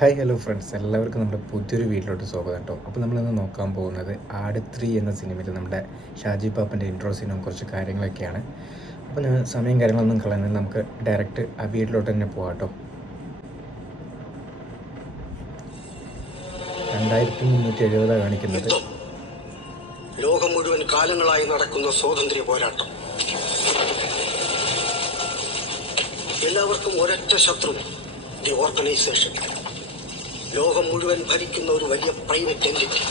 Hi hello friends, എല്ലാവർക്കും നമ്മുടെ പുതിയൊരു വീട്ടിലോട്ട് സ്വാഗതം കേട്ടോ. അപ്പോൾ നമ്മളിന്ന് നോക്കാൻ പോകുന്നത് ആട് 3 എന്ന സിനിമയിൽ നമ്മുടെ ഷാജി പാപ്പൻ്റെ ഇൻട്രോ സീനും കുറച്ച് കാര്യങ്ങളൊക്കെയാണ്. അപ്പോൾ ഞാൻ സമയം കാര്യങ്ങളൊന്നും കളയുന്നത് നമുക്ക് ഡയറക്റ്റ് ആ വീട്ടിലോട്ട് തന്നെ പോകാം കേട്ടോ. 2370 കാണിക്കുന്നത്. ലോകം മുഴുവൻ കാലങ്ങളായി നടക്കുന്ന സ്വാതന്ത്ര്യ പോരാട്ടം. എല്ലാവർക്കും ഒരൊറ്റ ശത്രു, ദി ഓർഗനൈസേഷൻ. ലോകം മുഴുവൻ ഭരിക്കുന്ന ഒരു വലിയ പ്രൈവറ്റ് എന്റിറ്റി.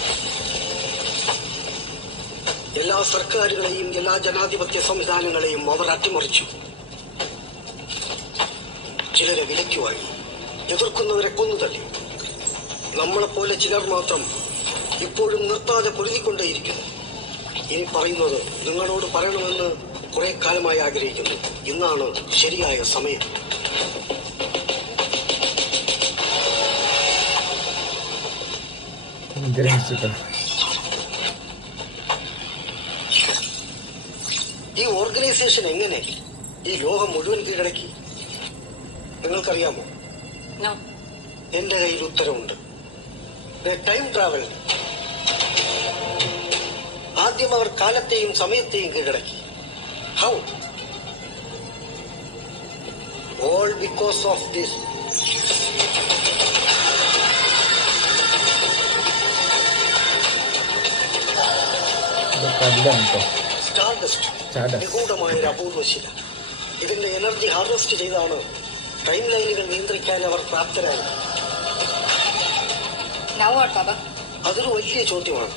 എല്ലാ സർക്കാരുകളെയും എല്ലാ ജനാധിപത്യ സംവിധാനങ്ങളെയും അവർ അട്ടിമറിച്ചു. ചിലരെ വിലയ്ക്ക് വാങ്ങി, എതിർക്കുന്നവരെ കൊന്നുതള്ളി. നമ്മളെപ്പോലെ ചിലർ മാത്രം ഇപ്പോഴും നിർത്താതെ പൊരുതിക്കൊണ്ടേയിരിക്കുന്നു. ഇനി പറയുന്നത് നിങ്ങളോട് പറയണമെന്ന് കുറെ കാലമായി ആഗ്രഹിക്കുന്നു. ഇന്നാണ് ശരിയായ സമയം. ഈ ഓർഗനൈസേഷൻ എങ്ങനെ ഈ ലോകം മുഴുവൻ കീഴടക്കി നിങ്ങൾക്കറിയാമോ? എന്റെ കയ്യിൽ ഉത്തരവുണ്ട്. Time travel. ആദ്യം അവർ കാലത്തെയും സമയത്തെയും കീഴടക്കി. How? All because of this. നിഗൂഢമായ ഒരു അപൂർവ ശില. ഇതിന്റെ എനർജി ഹാർവെസ്റ്റ് ചെയ്താണ് ടൈം ലൈനുകൾ നിയന്ത്രിക്കാൻ അവർ പ്രാപ്തരായത്. അതൊരു വലിയ ചോദ്യമാണ്.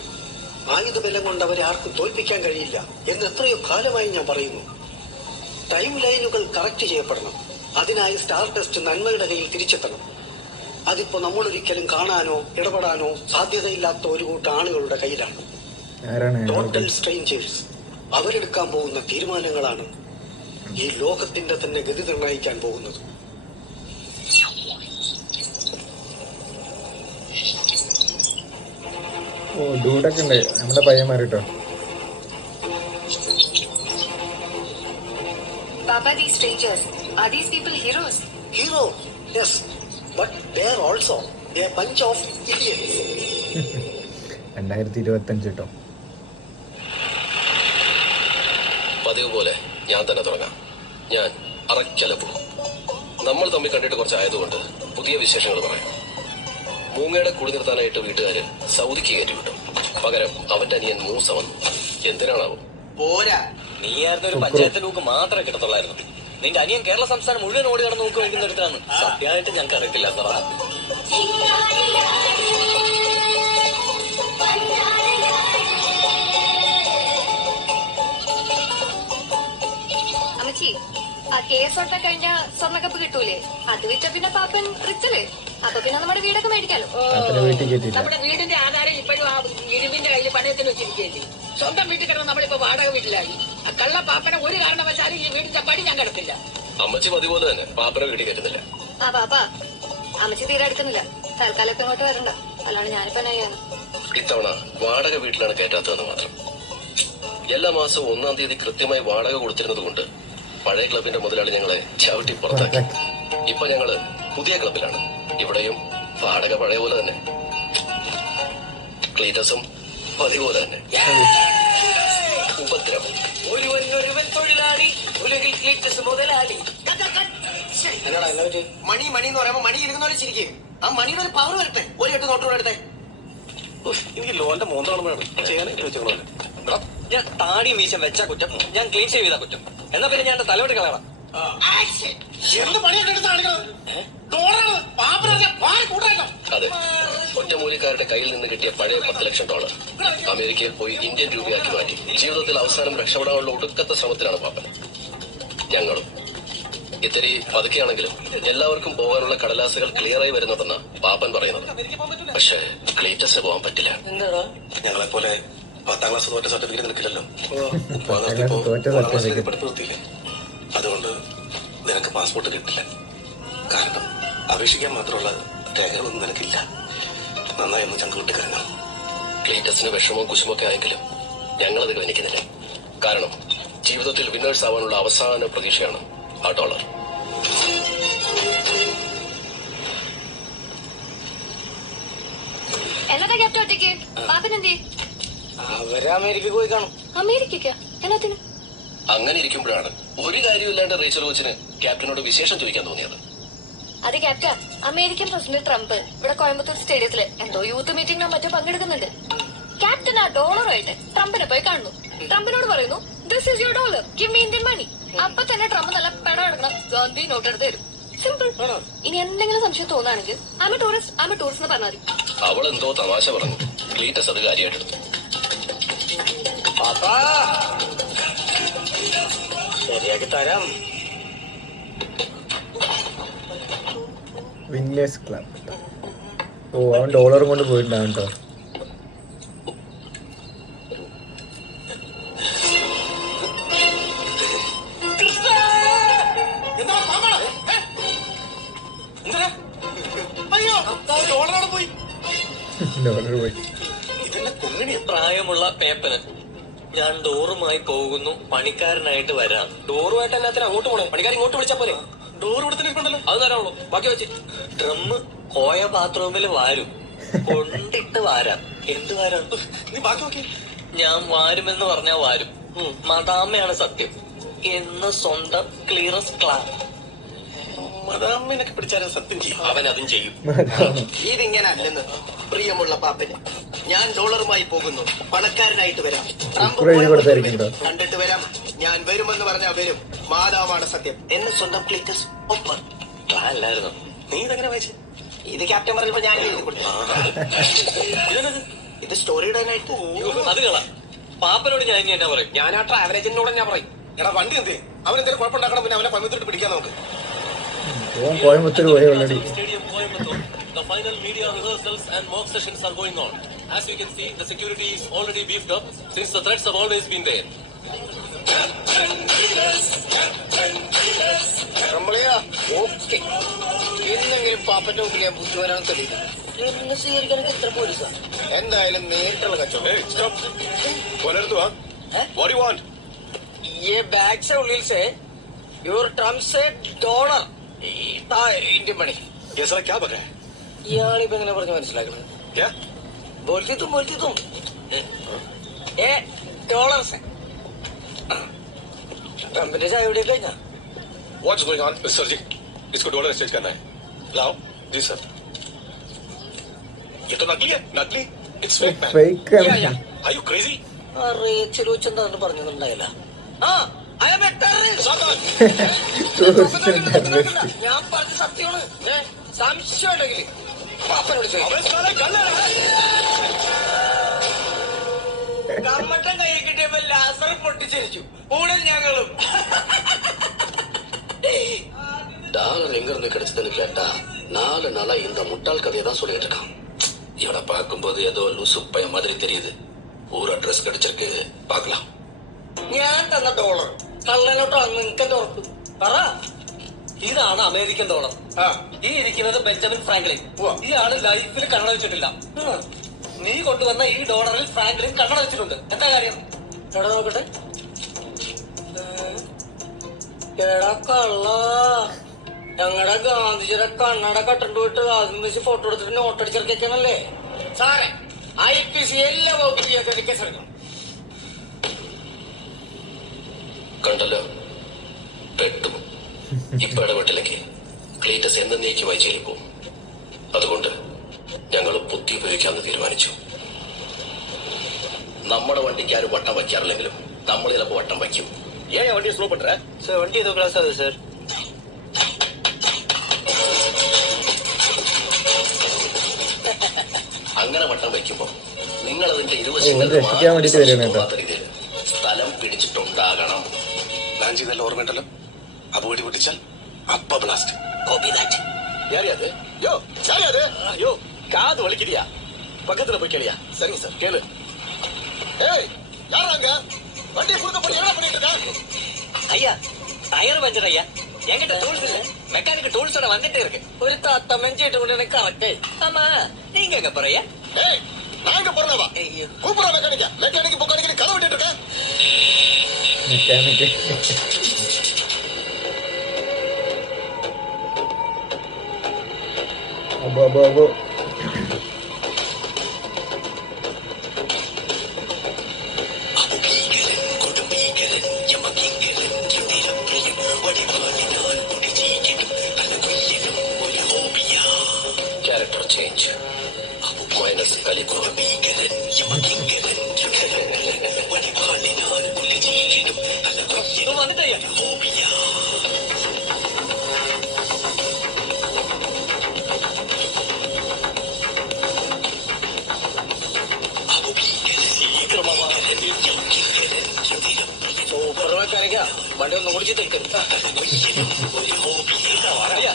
ആയുധബലം കൊണ്ട് അവരെ ആർക്കും തോൽപ്പിക്കാൻ കഴിയില്ല എന്ന് എത്രയോ കാലമായി ഞാൻ പറയുന്നു. ടൈം ലൈനുകൾ കറക്റ്റ് ചെയ്യപ്പെടണം. അതിനായി സ്റ്റാർ ടെസ്റ്റ് നന്മയുടെ കയ്യിൽ തിരിച്ചെത്തണം. അതിപ്പോ നമ്മൾ ഒരിക്കലും കാണാനോ ഇടപെടാനോ സാധ്യതയില്ലാത്ത ഒരു കൂട്ടം ആളുകളുടെ കയ്യിലാണ്. Total strangers. അവരെടുക്കാൻ പോകുന്ന തീരുമാനങ്ങളാണ് ഈ ലോകത്തിന്റെ തന്നെ ഗതി നിർണ്ണയിക്കാൻ പോകുന്നത്. നമ്മുടെ പയ്യന്മാരിട്ടോ. Baba, these strangers, are these people heroes? Heroes, yes, but they are also a bunch of idiots. 2025 കേട്ടോ. പതിവ് പോലെ ഞാൻ തന്നെ തുടങ്ങാം. ഞാൻ അറക്കലപ്പു. നമ്മൾ തമ്മിൽ കണ്ടിട്ട് കുറച്ചായതുകൊണ്ട് പുതിയ വിശേഷങ്ങൾ പറയാം. മൂങ്ങയുടെ കുടി നിർത്താനായിട്ട് വീട്ടുകാര് സൗദിക്ക് കയറ്റി വിട്ടു. പകരം അവന്റെ അനിയൻ മൂസ വന്നു. എന്തിനാണാവും? പോരാ, നീയായിരുന്നു ഒരു പഞ്ചായത്ത് ലൂക്ക് മാത്രമേ കിട്ടത്തുള്ളായിരുന്നു. നിന്റെ അനിയൻ കേരള സംസ്ഥാനം മുഴുവൻ ഓടി നടന്ന് നോക്കി വയ്ക്കുന്നിടത്താണ്. സത്യമായിട്ട് ഞങ്ങൾക്ക് അറിയത്തില്ല സാറ. ആ കേസ് ഒട്ട കഴിഞ്ഞ സ്വർണ്ണക്കപ്പ് കിട്ടൂലേ? അത് വിറ്റ പിന്നെ പാപ്പൻ റിച്ചല്ലേ? അപ്പൊ പിന്നെ നമ്മുടെ വീടൊക്കെ മേടിക്കാലോ. നമ്മുടെ വീടിന്റെ ആധാരം ഇപ്പോഴും ആ ഇരുമ്പിന്റെ കയ്യിൽ പണയത്തിന് വെച്ചിരിക്കുകയല്ലേ. സ്വന്തം വീട്ടിൽ കിടന്ന് നമ്മളിപ്പോ വാടക വീട്ടിലായി. ആ കള്ള പാപ്പനെ ഒരു കാരണവശാലും ഈ വീടിന്റെ പടി ഞാൻ കിടത്തില്ല. അമ്മച്ചി പതിപോലെ തന്നെ പാപ്പനെ വീട്ടിൽ കയറ്റുന്നില്ല. ആ പാപ്പ, അമ്മച്ചി തീരെ എടുക്കുന്നില്ല. തൽക്കാലം ഇപ്പൊ ഇങ്ങോട്ട് വരണ്ട. അല്ലാണ്ട് ഞാനിപ്പോ എന്നാ ചെയ്യാൻ? ഇത്തവണ വാടക വീട്ടിലാണ് കയറ്റാത്തതെന്ന് മാത്രം. എല്ലാ മാസവും 1-ാം തീയതി കൃത്യമായി വാടക കൊടുത്തിരുന്നത് കൊണ്ട് പഴയ ക്ലബിന്റെ മുതലാളി ഞങ്ങളെ ചവിട്ടി പുറത്താക്കി. ഇപ്പൊ ഞങ്ങള് പുതിയ ക്ലബിലാണ്. ഇവിടെയും വാടക പഴയ പോലെ തന്നെ. ക്ലീറ്റസും പതിപോലെ തന്നെ. ഉപദ്രവം. ഒരുവൻ തൊഴിലാളി, ഉലകിൽ ക്ലീറ്റസ് മുതലാളി. മണി മണി എന്ന് പറയുമ്പോ മണി ഇരുന്നോലെ ചിരിക്കും. ആ മണിയുടെ ഒരു പവർ വരട്ടെ. ഒരു 8 നോട്ടുകൂടെ എടുത്തേ. എനിക്ക് ലോന്റെ മോന്താണ് ചെയ്യാനായിട്ട് വെച്ചോളൂ. ഞാൻ താടിയും വീശം വെച്ച കുറ്റം, ഞാൻ ക്ലീൻ ഷേവ് ചെയ്ത കുറ്റം. എന്നാ പിന്നെ ഞാൻ തലവെട്ട് കളയണം. അതെ, ഒറ്റമൂലിക്കാരുടെ കയ്യിൽ നിന്ന് കിട്ടിയ പഴയ $10 ലക്ഷം അമേരിക്കയിൽ പോയി ഇന്ത്യൻ രൂപയാക്കി മാറ്റി. ജീവിതത്തിൽ അവസാനം രക്ഷപ്പെടാനുള്ള ഒടുക്കത്തെ ശ്രമത്തിലാണ് പാപ്പൻ. ഞങ്ങളും ഇത്തിരി പതുക്കെയാണെങ്കിലും എല്ലാവർക്കും പോകാനുള്ള കടലാസുകൾ ക്ലിയറായി വരുന്നുണ്ടെന്നാ പാപ്പൻ പറയുന്നത്. പക്ഷെ ക്ലീറ്റസ് പോകാൻ പറ്റില്ല. ഞങ്ങളെ പോലെ 10ാം ക്ലാസ് തോറ്റ സർട്ടിഫിക്കറ്റ് നിനക്കില്ലല്ലോ. നിർത്തിയില്ലേ? അതുകൊണ്ട് നിനക്ക് പാസ്പോർട്ട് കിട്ടില്ല. കാരണം അപേക്ഷിക്കാൻ മാത്രമുള്ള രേഖകളൊന്നും നിനക്കില്ല. നന്നായി ഒന്ന് ചങ്ക് വിട്ട് കരഞ്ഞോ. ക്ലീറ്റസിന് വിഷമവും കുശുമൊക്കെ ആയെങ്കിലും ഞങ്ങളത് ഗവനിക്കുന്നില്ല. കാരണം ജീവിതത്തിൽ വിന്നേഴ്സ് ആവാനുള്ള അവസാന പ്രതീക്ഷയാണ് ആ $. എന്നതാ ക്യാപ്റ്റൻ ഒറ്റയ്ക്ക്? പാപ്പൻ എന്തേ? അവര് അമേരിക്കക്ക് പോയി കാണും. അമേരിക്കയ്ക്കാ? എന്നതിന്? അങ്ങനെ ഇരിക്കുമ്പോഴാണ് ഒരു കാര്യമില്ലാണ്ട് റേച്ചൽ കോച്ചിന് ക്യാപ്റ്റനോട് വിശേഷം ചോദിക്കാൻ തോന്നിയത്. അത് ക്യാപ്റ്റൻ, അമേരിക്കൻ പ്രസിഡന്റ് ട്രംപ് ഇവിടെ കോയമ്പത്തൂർ സ്റ്റേഡിയത്തില് എന്തോ യൂത്ത് മീറ്റിംഗിനോ മറ്റോ പങ്കെടുക്കുന്നുണ്ട്. ക്യാപ്റ്റൻ ആ ഡോളറുമായിട്ട് ട്രംപിനെ പോയി കാണുന്നു. ട്രംപിനോട് പറയുന്നു, this is your dollar, give me Indian money. അപ്പൊ തന്നെ ട്രംപ് നല്ല പെടം എടുക്കണം ഗാന്ധി നോട്ട് എടുത്ത് തരും. സിമ്പിൾ. ഇനി എന്തെങ്കിലും സംശയം തോന്നുകയാണെങ്കിൽ ആമ ടൂറിസ്റ്റ് എന്ന് പറഞ്ഞാൽ മതി. അവൾ എന്തോ തമാശ പറഞ്ഞു. ക്ലീറ്റസ് അത് കാര്യമായിട്ടെടുത്തു. പാപ്പാ ശരിയാക്കി തരാം. Winners club. ഓ, അവൻ ഡോളറും കൊണ്ട് പോയിട്ടുണ്ടാവും കേട്ടോ. ഡോളർ പോയി. പ്രായമുള്ള പേപ്പന് ഞാൻ ഡോറുമായി പോകുന്നു, പണിക്കാരനായിട്ട് വരാം. ഡോറുമായിട്ട് എല്ലാത്തിനും അങ്ങോട്ട് പോണേ. പണിക്കാർ ഇങ്ങോട്ട് വിളിച്ചാ പോലെ. ഡോർ കൊടുത്തിട്ടുണ്ടല്ലോ, അത് തരാനുള്ളൂ, ബാക്കി വെച്ച്. ഡ്രമ്മ് പോയ ബാത്റൂമിൽ വാരും, കൊണ്ടിട്ട് വാരാം. എന്ത് വാരാം? നീ ബാക്കി നോക്കി. ഞാൻ വാരുമെന്ന് പറഞ്ഞാ വാരും. മദാമ്മയാണ് സത്യം എന്ന് സ്വന്തം ക്ലിയറൻസ് ക്ലാസ്. മദാമിനൊക്കെ പിടിച്ചാലും സത്യം ചെയ്യും. അവൻ അതും ചെയ്യും. ഇതിങ്ങനെ അല്ലെന്ന് പ്രിയമുള്ള പാപ്പന്. ഞാൻ ഡോളറുമായി പോകുന്നു, പണക്കാരനായിട്ട് വരാം. ട്രംപ് ഇപ്പഴും കൊടുത്തായിരിക്കുന്നുണ്ടോ? കണ്ടിട്ട് വരാം. ഞാൻ വരുമെന്ന് പറഞ്ഞാൽ വരും. മാതാവാണ് സത്യം എന്ന് സ്വന്തം ക്ലീറ്റസ് ഒപ്പം. പ്ലാൻ അല്ലായിരുന്നു. നീ ഇതെങ്ങനെ വായിച്ചു? ഇത് ക്യാപ്റ്റൻ പറഞ്ഞപ്പോ ഞാൻ എഴുതി കൊടുത്തു. ഇത് സ്റ്റോറിയുടെ ആയിട്ട്. അത് കളാ. പാപ്പനോട് ഞാൻ ഇനി എന്നാ പറയും? ഞാൻ ആ ട്രാവലേജന്റിനോട് ഞാൻ പറയും, എടാ വണ്ടി എന്തേ അവനെന്തെങ്കിലും കുഴപ്പമുണ്ടാക്കണം, പിന്നെ അവനെ പന്നിത്തിട്ട് പിടിക്കാൻ നമുക്ക്. ഓൻ കോയമ്പത്തൂർ പോയി already. Stadium Coimbatore. The final media rehearsals and mock sessions are going on. As you can see, the security is already beefed up since the threats have always been there. Okay, ഇന്നെങ്കിലും പാപ്പന്റെ മുമ്പിൽ ഞാൻ ബുദ്ധി വരാൻ തെളിയിക്കും. എന്നെ സ്വീകരിക്കാനൊക്കെ ഇത്ര പോലീസാ. എന്തായാലും നേരിട്ടുള്ള കച്ചവടം. ये बैग से उल्लील से योर ट्रम्प से डॉलर इंडियन मनी. ये साला क्या बक रहा है? ഇയാളിപ്പോ എങ്ങനെ പറഞ്ഞ് മനസ്സിലാക്കുന്നത്? क्या? बोलती तुम ए डॉलर से ट्रम्पिന്റെ ചായ ഇവിടെ കഴിഞ്ഞാ? What's going on, सर जी? इसको डॉलर एक्सचेंज करना है. लाओ. जी सर. ये तो नकली है. नकली? It's fake man. Fake Are you crazy? ചെലൂച്ചെന്താന്ന് പറഞ്ഞിട്ടുണ്ടായില്ല. ഞാൻ പറഞ്ഞ സത്യമാണ്. സംശയം ഉണ്ടെങ്കിൽ പാപ്പനോട് കമ്മട്ടം കൈ കിട്ടിയപ്പോ ലാസർ പൊട്ടിച്ചിരിച്ചു. കൂടുതൽ ഞങ്ങളും டாலர் எங்க இருந்து கிடைச்சதுன்னு கேட்டா 4 நாளா இந்த முட்டாள் கதையை தான் சொல்லிட்டு இருக்கான். இவனை பார்க்கும்போது ஏதோ லூசு பையன் மாதிரி தெரியுது. ஊர் அட்ரஸ் கிடைச்சிருக்கு, பார்க்கலாம். ഞാൻ തന്ന ഡോളർ കള്ളനോട്ടോ നിങ്ങൾക്ക് എന്താ ഉറപ്പ്? പറ. ഇതാണ് അമേരിക്കൻ ഡോളർ. ഈ ഇരിക്കുന്നത് ബെഞ്ചമിൻ ഫ്രാങ്ക്ലിൻ. ഇയാള് ലൈഫിൽ കണ്ണട വെച്ചിട്ടില്ല. നീ കൊണ്ടുവന്ന ഈ ഡോളറിൽ ഫ്രാങ്ക്ലിൻ കണ്ണട വെച്ചിട്ടുണ്ട്. എന്താ കാര്യം? എടാ നോക്കട്ടെ. എടാ കള്ള, ഞങ്ങളുടെ ഗാന്ധിജിയുടെ കണ്ണട കട്ടണ്ട് പോയിട്ട് ആദ്യം വെച്ച് ഫോട്ടോ എടുത്തിട്ട് നോട്ടടിച്ചിറക്കിയാണല്ലേ സാറേ. IPC എല്ലാ വകുപ്പും കേസെടുക്കണം. കണ്ടല്ലോ, പെട്ടു. ഇപ്പൊ ഇടപെട്ടില്ലെങ്കിൽ ക്ലീറ്റസ് എന്നേക്കുമായി ജയിലിൽ പോകും. അതുകൊണ്ട് ഞങ്ങൾ ബുദ്ധി ഉപയോഗിക്കാമെന്ന് തീരുമാനിച്ചു. നമ്മുടെ വണ്ടിക്ക് ആരും വട്ടം വയ്ക്കാറില്ലെങ്കിലും നമ്മൾ ചിലപ്പോൾ വട്ടം വയ്ക്കും. ഏൻ വണ്ടി സ്ലോ പண்ற? சார் வண்டி ஏதோ கிளாஸ் ஆகுது சார். അങ്ങനെ വട്ടം വയ്ക്കുമ്പോൾ നിങ്ങൾ അതിന്റെ രക്ഷിക്കാൻ വേണ്ടിട്ട് വരുന്ന രീതിയിൽ സ്ഥലം പിടിച്ചിട്ടുണ്ടാകണം. പ്ലാൻ ചെയ്തല്ലോ, ഓർമ്മയുണ്ടല്ലോ. അപ്പൊ വെടി പൊട്ടിച്ചാൽ അപ്പ ബ്ലാസ്റ്റ്. Copy that. யாரியாது? யோ, யாரியாது? யோ, காது வலிக்குதியா? பக்கத்துல போய் கேளியா? சரிங்க சார், கேளு. ஏய், யாராங்க? வண்டியை குறுக்க போட்டு என்ன பண்ணிட்டு இருக்க? ஐயா, டயர் பஞ்சர் ஐயா. என்கிட்ட டூல்ஸ் இல்ல, மெக்கானிக் டூல்ஸோட வந்துட்டே இருக்கு. ഒരു തത്തമ്മഞ്ചിട്ട് കൊണ്ട് എനിക്ക് കറക്റ്റ്. ஆமா, நீங்க எங்க போறீங்க? ஏய், நான் இங்க போறேவா? അയ്യോ, கூப்பிடுற மெக்கானிக்கா? மெக்கானிக் பொக்கானிக்கு கதை விட்டுட்டு இருக்க? മെക്കാനിക്ക്. അബോ ലെറ്റർ ചേഞ്ച് മൈനസ് കലിക്കുറവ് വന്നിട്ടയ്യ സൂപ്പർമാർക്കാണെങ്കിൽ വണ്ടി ഒന്ന് ഓടിച്ചിട്ട്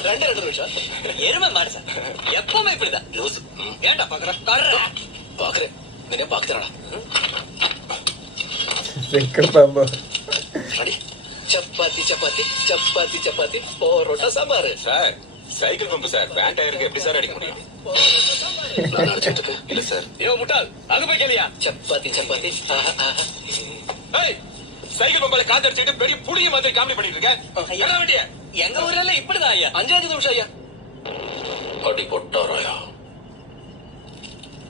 രണ്ട് നിമിഷം எருமை மாடு சார் எப்பவுமே இப்படிதான் லூசு ஏன்டா பாக்குற പാക്കരെ നിന്നെ പാക്കത്തരാടാ സൈക്കിൾ പാമ്പോ അടി chapati chapati chapati chapati parotta sambar sir cycle pump sir பேண்ட் டயருக்கு எப்படி சார் அடிக்க முடியும் நான் அடிச்சுட்டு இல்ல சார் யோ முட்டாள் அங்க போய் கேளியா ചപ്പാത്തി ചപ്പാത്തി ആഹാ ആഹാ ஏய் சைக்கிள் பம்பல காத்தடிச்சிட்டு பெரிய புடிய மாதிரி காமெடி பண்ணிட்டு இருக்க என்ன வேண்டிய எங்க ஊர்ல இப்படிதான் ஐயா 5 നിമിഷം അയ്യാ അടി പൊട്ടാറായ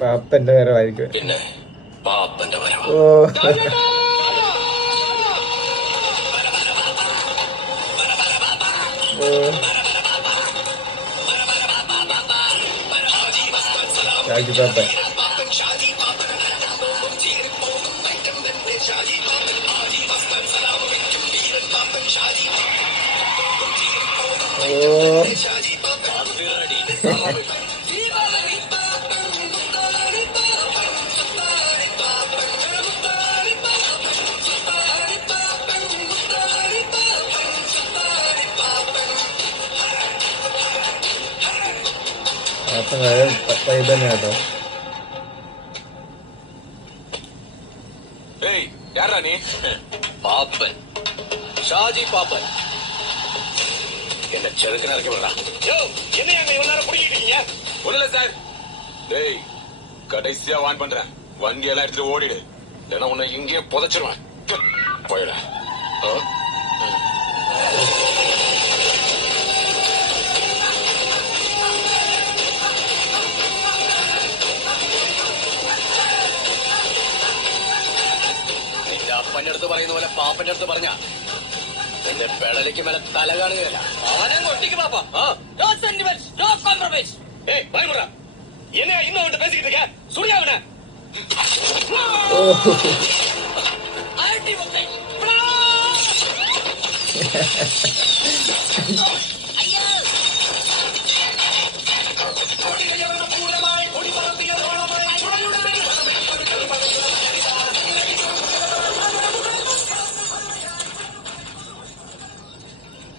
പാപ്പന്റെ വരവായിരിക്കും. പിന്നെ പാപ്പന്റെ വരവാ ഓ ഓ ഷാജി പാപ്പൻ. ഓ പാപ്പൻ വൈബ് തന്നെ കേട്ടോ. ஏய் யாரா நீ പാപ്പൻ ഷാജി പാപ്പൻ എന്നെ ചെറുക്കനെ ഇറക്കി വിടടാ யோ என்ன அங்க இவ்வளவு நேரம் புடிக்கிட்டு இருக்கீங்க ஒண்ணுல சார் டேய் கடைசியா வான் பண்றேன் வண்டி எல்லாம் எடுத்துட்டு ஓடிடு இல்லைன்னா உன்னை இங்கேயே புதைச்சிருவேன் போயிட നിന്റെ അപ്പന്റെ അടുത്ത് പറയുന്ന പോലെ പാപ്പന്റെ അടുത്ത് പറഞ്ഞ എന്റെ പെടലിക്ക് മേലെ തല കാണുകയല്ല அவனே ஒட்டிக்கு பாப்பா நோ சென்டிமெண்ட்ஸ் நோ காம்ப்ரமைஸ் ஏய் பயமுறா என்ன இன்னும் அவன்கிட்ட பேசிக்கிட்டு இருக்க சுடியாவன ഓ ஆல்டி ஓகே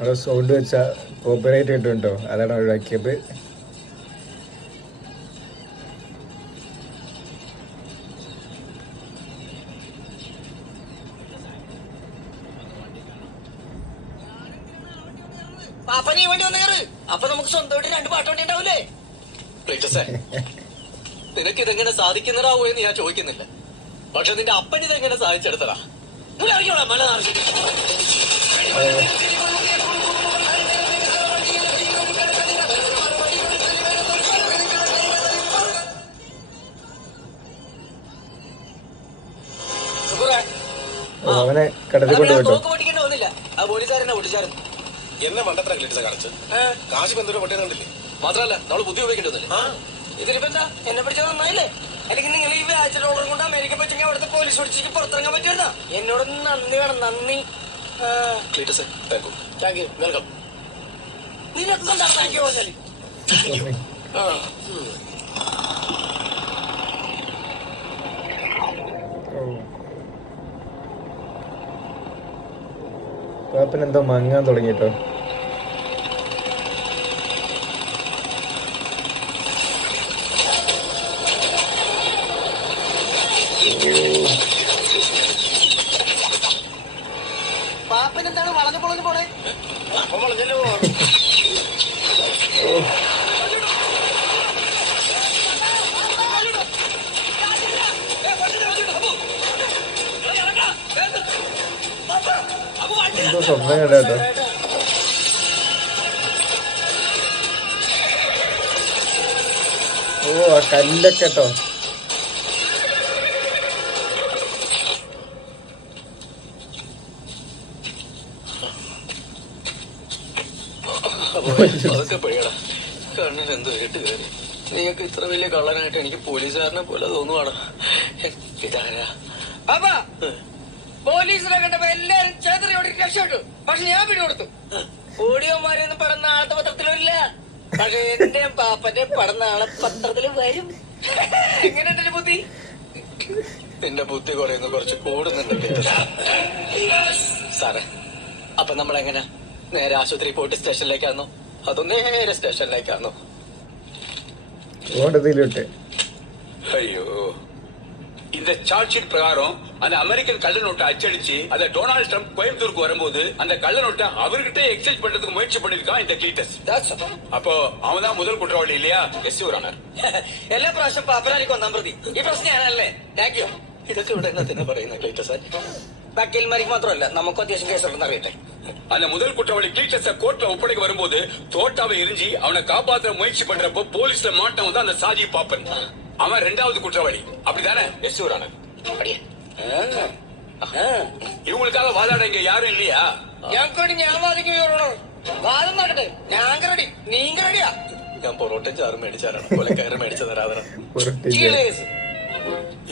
അവിടെ സൗണ്ട് വെച്ചാ കോപ്പറേറ്റ് കിട്ടുന്നുണ്ടോ, അതാണ് ഒഴിവാക്കിയത്. പാപ്പ നീ വേണ്ടി വന്ന് കയറ് അപ്പൊ നമുക്ക് സ്വന്തമായിട്ട് 2 പാട്ട് വണ്ടി ഉണ്ടാവൂലേ പ്ലേറ്റസേ നിനക്ക് ഇതെങ്ങനെ സാധിക്കുന്നതാവോ എന്ന് ഞാൻ ചോദിക്കുന്നില്ല, പക്ഷെ നിന്റെ അപ്പൻ ഇതെങ്ങനെ സാധിച്ചെടുത്തടാ. ഇവിടെ ഇറങ്ങിയോളാം മല നാളെ അവനെ കടത്തി കൊണ്ടുപോയിട്ടോ. തോക്ക് പൊട്ടിക്കേണ്ടി വന്നില്ല ആ പോലീസുകാരനെ പൊട്ടിച്ചായിരുന്നു എന്നെ മണ്ടത്ര ഗ്ലിറ്റ്സ് കാണിച്ച് കാശ് ബന്ധുടെ പൊട്ടിയത് കണ്ടില്ലേ മാത്രല്ല നമ്മൾ ബുദ്ധി ഉപയോഗിക്കേണ്ടി വന്നില്ലേ. ഇതിനിപ്പോ എന്താ എന്നെ പിടിച്ചത് നന്നായില്ലേ? അല്ലെങ്കിൽ നിങ്ങൾ ഈ $1000 കൊണ്ട് അമേരിക്ക പറ്റെങ്കിൽ അവിടുത്തെ പോലീസ് പിടിച്ചിട്ട് പുറത്തിറങ്ങാൻ പറ്റുമായിരുന്നാ? എന്നോട് നന്ദി വേണം നന്ദി. ക്ലീറ്റസേ thank you. Thank you welcome. നിനക്ക് എന്താ താങ്ക് യു പറഞ്ഞാല് പാപ്പൻ എന്തോ മങ്ങാൻ തുടങ്ങിട്ടോ. പാപ്പൻ എന്താണ് വളഞ്ഞു പൊളഞ്ഞു പോണേ? അപ്പം വളഞ്ഞല്ലോ എന്തോ സ്വപ്നം കണ്ടോ. ഓ ആ കല്ലൊക്കെ കേട്ടോ. അതൊക്കെ പഴിയടാ. കണ്ണിൽ എന്തോ ഇട്ട് കയറി. നീയൊക്കെ ഇത്ര വലിയ കള്ളനായിട്ട് എനിക്ക് പോലീസുകാരനെ പോലെ തോന്നുവാണ്. ഇതാരാ? അപ്പാ പോലീസിനെ കണ്ടപ്പോ എല്ലാരും ചേതറിയോട് രക്ഷപ്പെട്ടു. പക്ഷെ ഞാൻ പിടികൊടുത്തു. ഓടിയോമാരെയൊന്നും പടം നാളത്തെ പത്രത്തിൽ വരില്ല. പക്ഷെ എന്റെ പാപ്പന്റെ പടം നാളെ പത്രത്തിൽ വരും. എങ്ങനെയുണ്ട് എന്റെ ബുദ്ധി? നിന്റെ ബുദ്ധി കുറയുന്നു, കുറച്ച് കൂടുന്നുണ്ട് സാറേ. അപ്പൊ നമ്മളെങ്ങനെ നേരെ ആശുപത്രി പോയിട്ട് സ്റ്റേഷനിലേക്കാന്നോ അതോ നേരെ സ്റ്റേഷനിലേക്കാന്നോ? കോടതിയിലോട്ട്. ஐயோ, இந்த சார்ஜ் ஷீட் பிரகாரம் அந்த அமெரிக்கன் கள்ள நோட்டை அச்சடிச்சு அதை டொனால்ட் ட்ரம்ப் கோயம்புத்தூருக்கு வரும்போது அந்த கள்ள நோட்டை அவர்கிட்ட எக்ஸ்சேஞ்ச் பண்றதுக்கு முயற்சி பண்ணிருக்கான் இந்த கிளீட்டஸ். அப்போ அவன் தான் முதல் குற்றவாளി இல்லையா? Yes your honour. എല്ലാ പ്രാവശ്യം പാപ്പനാനിക്ക് ഒന്നാം പ്രതി. ഈ പ്രശ്നം ഞാനല്ലേ? Thank you. ഇതൊക്കെ ഇവിടെ എന്നാ തന്നെ പറയുന്ന ക്ലീറ്റസ്? വക്കീൽമാർക്ക് മാത്രമല്ല, നമുക്കും അത്യാവശ്യം കേസുണ്ടെന്ന് അറിയട്ടെ. அந்த முதல் குற்றவாளி கிளீட்டஸ கோர்ட்ல ஒப்படைக்க வரும்போது தோட்டாவை எரிஞ்சி அவனை காப்பாற்ற முயற்சி பண்றப்போ போலீஸ்ல மாட்டவன் தான் அந்த சாஜி பாப்பன். அவன் ரெண்டாவது குற்றவாளி, அப்படிதானே? Yes your honour. இவங்களுக்காக வாதாட இங்க யாரும் இல்லையா? ഞങ്ങൾക്ക് വേണ്ടി ഞാൻ വാദിക്കും. വാദം നടക്കട്ടെ. ഞാൻ റെഡി, നീങ്ക റെഡിയാ? ഞാൻ പൊറോട്ട ചാറ് മേടിച്ചാരാണ് പോലെ കയറി മേടിച്ചു തരാതാണ്.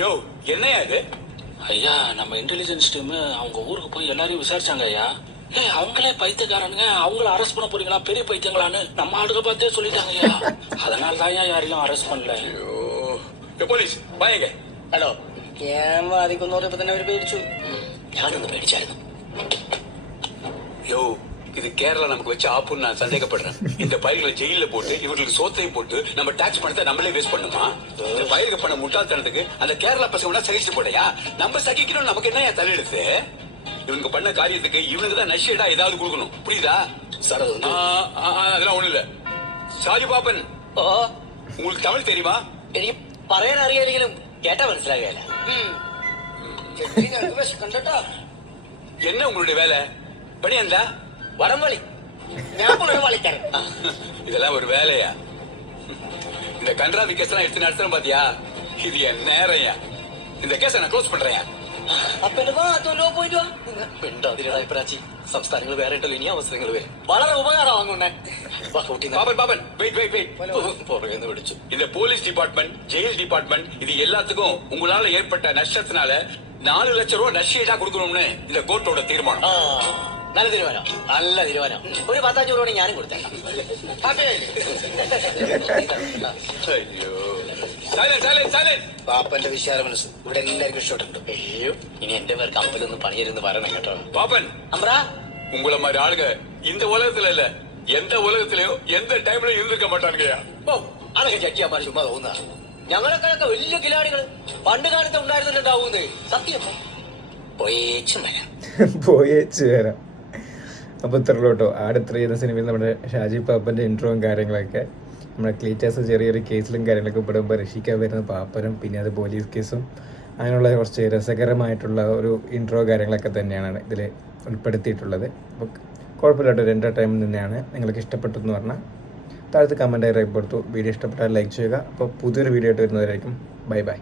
யோ, என்னையா இது? ஐயா, நம்ம இன்டெலிஜென்ஸ் டீம் அவங்க ஊருக்கு போய் எல்லாரையும் விசாரிச்சாங்க ஐயா. அவங்களே பைத்தியக்காரனுங்க, அவங்கள அரெஸ்ட் பண்ண போறீங்களா பெரிய பைத்தியங்களான்னு நம்ம ஆளுக பார்த்தே சொல்லிட்டாங்க ஐயா. அதனால தான் யாரையும் அரெஸ்ட் பண்ணல. പോലീസ് വായക. ഹലോ, ഞാൻ വാദിക്കുന്ന പറഞ്ഞപ്പോ തന്നെ അവര് പേടിച്ചു. ഞാനൊന്ന് പേടിച്ചായിരുന്നു. யோ, இது கேரளா நமக்கு வச்சு ஆப்புன்னு நான் சந்தேகப்படுறேன். இந்த பயிர்களை ஜெயில போட்டு இவர்களுக்கு சோத்தையும் போட்டு நம்ம டாக்ஸ் பணத்தை நம்மளே வேஸ்ட் பண்ணுமா? இந்த பயிருக்கு பண்ண முட்டாள்தனத்துக்கு அந்த கேரளா பசங்க சகிச்சு போடையா? நம்ம சகிக்கணும், நமக்கு என்ன தலையெடுத்து? இவங்க பண்ண காரியத்துக்கு இவனுக்கு தான் நஷ்டா ஏதாவது கொடுக்கணும், புரியுதா? സാർ അത് வந்து அதெல்லாம் ஒண்ணு இல்ல. ഷാജി പാപ്പൻ, ഓ, உங்களுக்கு தமிழ் தெரியுமா? എനിക്ക് പറയാൻ അറിയാമെങ്കിലും കേട്ടാ മനസ്സിലാകുകയല്ല. ഞങ്ങൾക്ക് വിശക്കണ്ടോ? என்ன உங்களுடைய வேலை? பணி എന്താ? വടംവളി. ഞാൻ പുള്ളി വളിക്കാരൻ. இதெல்லாம் ஒரு வேலையா? இந்த கன்றாவி கேஸ் எல்லாம் எடுத்து நடத்துறேன் பாத்தியா? இது என் நேரையா? இந்த கேஸை நான் க்ளோஸ் பண்றேன். അപ്പൊ എന്റെ ഭാഗത്തല്ലോ പോയിട്ട് വാ. പെണ്ടാതിരടാ പ്രാച്ചി. സംസ്ഥാനങ്ങൾ വേറെ ഉണ്ടല്ലോ, ഇനി അവസരങ്ങൾ വരും. വളരെ ഉപകാരമാകുന്നേ. பாபன் பாபன் வெயிட் வெயிட் வெயிட். പുറകെന്ന് വിളിച്ചു. இந்த போலீஸ் டிபார்ட்மெண்ட், ஜெயில் டிபார்ட்மெண்ட் இது எல்லாத்துக்கும் உங்களால ஏற்பட்ட நஷ்டத்தினால 4 லட்சம் ரூபாய் நஷ்டீடா கொடுக்கணும்னு இந்த கோர்ட்டோட தீர்மானம். നല്ല തീരുമാനം, നല്ല തീരുമാനം. ഒരു 15 രൂപ ഞാനും കൊടുത്തേക്കാം. അയ്യോ, സൈലന്റ് സൈലന്റ് സൈലന്റ്. പാപ്പന്റെ വിശാല മനസ്സ് ഇവിടെ എല്ലാവർക്കും ഇഷ്ടപ്പെട്ടിട്ടുണ്ട്. അയ്യോ, ഇനി എന്റെ പേർക്ക് അമ്പലൊന്നും പണിയരുന്ന് പറയണം കേട്ടോ. பாப்பன், അമ്പ്രാ, உங்களை மாதிரி ஆளுங்க இந்த உலகத்துல இல்ல எந்த உலகத்திலயும் எந்த டைம்லயும் இருந்திருக்க மாட்டானுங்கயா. ഓ, അതൊക്കെ ചട്ടിയാമാർ ചുമ്മാ തോന്നുക. ഞങ്ങളെക്കാളൊക്കെ വലിയ കിലാടികൾ പണ്ട് കാലത്ത് ഉണ്ടായിരുന്നിട്ടുണ്ടാവുന്നത് സത്യം. പോയേച്ചും വരാം. പോയേച്ച് വരാം. അപ്പോൾ ഇത്രയുള്ളൂ കേട്ടോ. ആട് 3 എന്ന സിനിമയിൽ നമ്മുടെ ഷാജി പാപ്പൻ്റെ ഇൻട്രോയും കാര്യങ്ങളൊക്കെ, നമ്മുടെ ക്ലീറ്റേഴ്സ് ചെറിയൊരു കേസിലും കാര്യങ്ങളൊക്കെ പെടുമ്പോൾ രക്ഷിക്കാൻ വരുന്ന പാപ്പനും പിന്നെ അത് പോലീസ് കേസും അങ്ങനെയുള്ള കുറച്ച് രസകരമായിട്ടുള്ള ഒരു ഇൻട്രോ കാര്യങ്ങളൊക്കെ തന്നെയാണ് ഇതിൽ ഉൾപ്പെടുത്തിയിട്ടുള്ളത്. അപ്പോൾ കുഴപ്പമില്ലാത്തൊരു എൻ്റർടൈൻമെൻറ്റ് തന്നെയാണ്. നിങ്ങൾക്ക് ഇഷ്ടപ്പെട്ടു എന്ന് പറഞ്ഞാൽ താഴത്ത് കമൻറ്റായി രേഖപ്പെടുത്തു. വീഡിയോ ഇഷ്ടപ്പെട്ടാൽ ലൈക്ക് ചെയ്യുക. അപ്പോൾ പുതിയൊരു വീഡിയോ ആയിട്ട് വരുന്നവരായിരിക്കും. Bye bye.